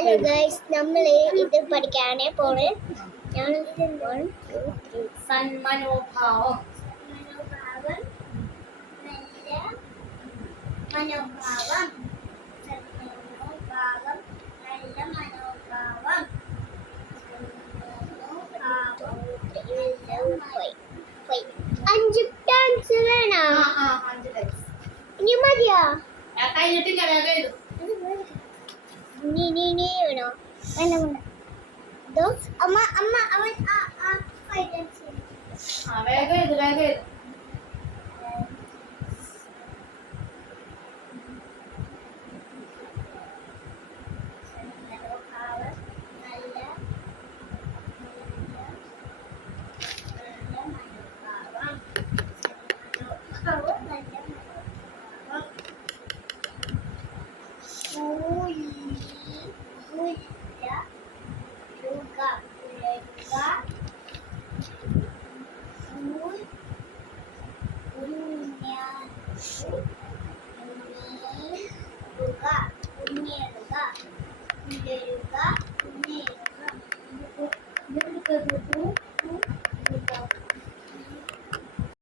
Hello guys, നമ്മൾ ഇത് പഠിക്കാനേ പോണേ. ഞാൻ 1 2 3 സന്മനോഭാവം. മനോഭാവം, നല്ല മനോഭാവം, സന്മനോഭാവം, നല്ല മനോഭാവം, അഞ്ച് ടൈംസ് വേണോ? ഇനി മതിയോ? കഴിഞ്ഞിട്ടില്ല, വേഗം എഴുതും. നീ വേണോ? വേണ്ട. അമ്മ അവൻ വേഗം എഴുതും, വേഗം എഴുതും.